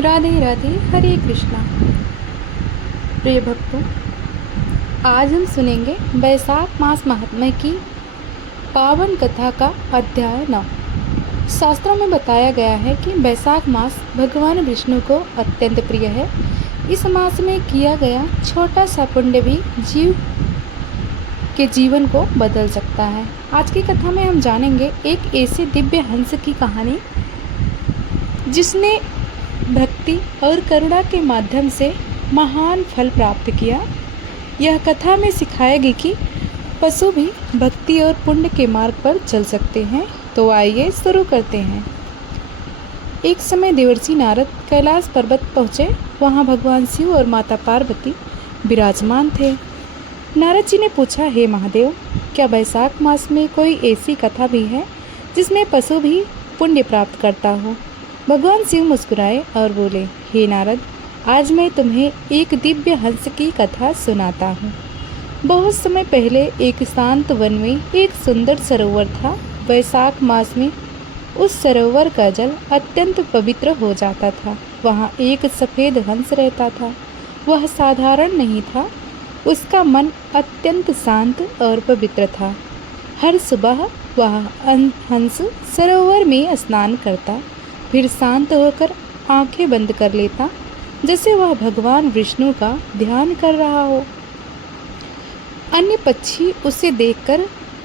राधे राधे, हरे कृष्णा। प्रिय भक्तों, आज हम सुनेंगे बैसाख मास महात्म्य की पावन कथा का अध्याय 9। शास्त्रों में बताया गया है कि बैसाख मास भगवान विष्णु को अत्यंत प्रिय है। इस मास में किया गया छोटा सा पुण्य भी जीव के जीवन को बदल सकता है। आज की कथा में हम जानेंगे एक ऐसे दिव्य हंस की कहानी जिसने भक्ति और करुणा के माध्यम से महान फल प्राप्त किया। यह कथा में सिखाएगी कि पशु भी भक्ति और पुण्य के मार्ग पर चल सकते हैं। तो आइए शुरू करते हैं। एक समय देवर्षि नारद कैलाश पर्वत पहुँचे। वहाँ भगवान शिव और माता पार्वती विराजमान थे। नारद जी ने पूछा, हे महादेव, क्या बैसाख मास में कोई ऐसी कथा भी है जिसमें पशु भी पुण्य प्राप्त करता हो? भगवान शिव मुस्कुराए और बोले, हे नारद, आज मैं तुम्हें एक दिव्य हंस की कथा सुनाता हूँ। बहुत समय पहले एक शांत वन में एक सुंदर सरोवर था। बैसाख मास में उस सरोवर का जल अत्यंत पवित्र हो जाता था। वहाँ एक सफ़ेद हंस रहता था। वह साधारण नहीं था, उसका मन अत्यंत शांत और पवित्र था। हर सुबह वह हंस सरोवर में स्नान करता, फिर शांत होकर आंखें बंद कर लेता, जैसे वह भगवान विष्णु का ध्यान कर रहा हो। अन्य पक्षी उसे देखकर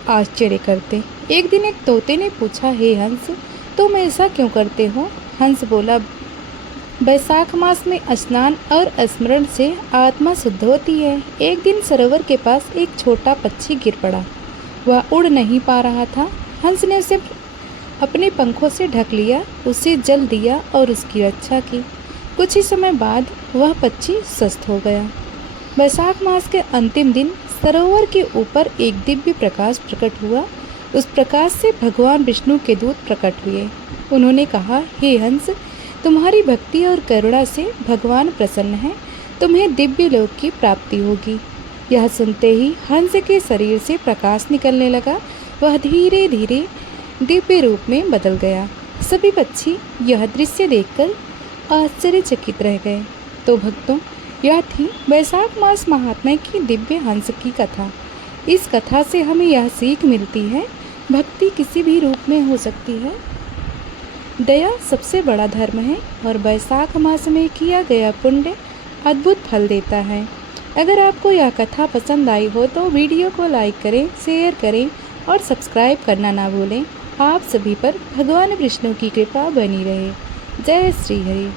आश्चर्य करते। एक दिन एक तोते ने पूछा, हे हंस, तुम ऐसा क्यों करते हो? हंस बोला, बैसाख मास में स्नान और स्मरण से आत्मा शुद्ध होती है। एक दिन सरोवर के पास एक छोटा पक्षी गिर पड़ा। वह उड़ नहीं पा रहा था। हंस ने उसे अपने पंखों से ढक लिया, उसे जल दिया और उसकी रक्षा की। कुछ ही समय बाद वह पक्षी स्वस्थ हो गया। बैसाख मास के अंतिम दिन सरोवर के ऊपर एक दिव्य प्रकाश प्रकट हुआ। उस प्रकाश से भगवान विष्णु के दूत प्रकट हुए। उन्होंने कहा, हे हंस, तुम्हारी भक्ति और करुणा से भगवान प्रसन्न हैं। तुम्हें दिव्य लोक की प्राप्ति होगी। यह सुनते ही हंस के शरीर से प्रकाश निकलने लगा। वह धीरे धीरे दिव्य रूप में बदल गया। सभी पक्षी यह दृश्य देखकर आश्चर्यचकित रह गए। तो भक्तों, यह थी बैसाख मास महात्म्य की दिव्य हंस की कथा। इस कथा से हमें यह सीख मिलती है, भक्ति किसी भी रूप में हो सकती है। दया सबसे बड़ा धर्म है और बैसाख मास में किया गया पुण्य अद्भुत फल देता है। अगर आपको यह कथा पसंद आई हो तो वीडियो को लाइक करें, शेयर करें और सब्सक्राइब करना ना भूलें। आप सभी पर भगवान विष्णु की कृपा बनी रहे। जय श्री हरि।